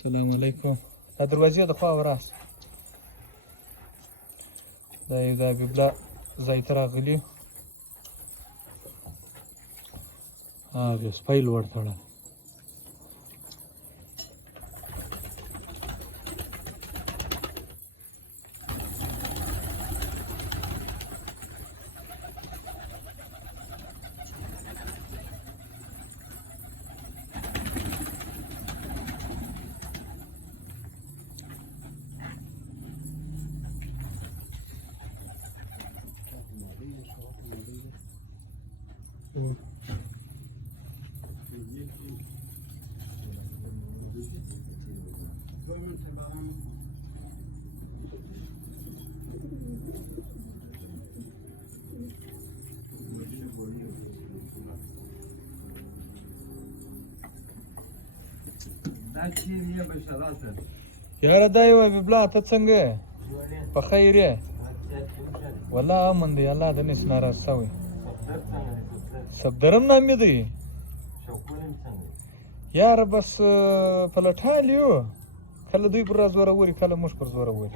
السلام علیکم. دا دروازې د خوا وراس دا یو د بیبلا ځای ته راغلي یو سپی لوړ تړل. یاره دا یوه بیبلا ته څنګه یې؟ په خیر یې؟ والله امن دی، الله د نس ناراض شوی. صفدرم نام یې دی یاره. بس پلټال یو، کله دوی پر را زوروري کله موږ پر زوروري.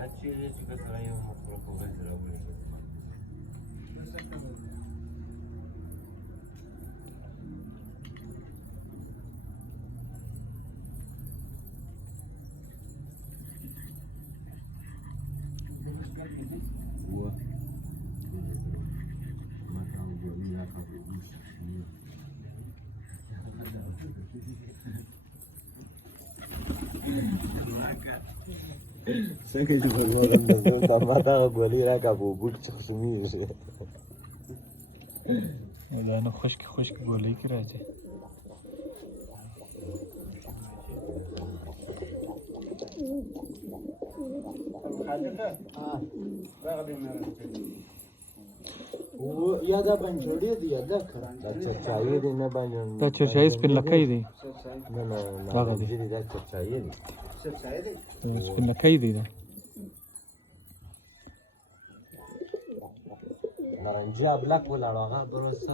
څنګه چې په ګورم دا ما ته ګولې راکړه په بوټ چې خصومیږي دا نه خشکې خشکې ګولۍ کې راځي. یا دا بنجوړې دي یا دا چرچایي دي. نه باندې دا چرچایي سپین لکۍ دی. نه نه هغه دی دا چرچایي دي. سپین لکۍ دی. دا نارنجي ابلک ولاړ هغه بروسس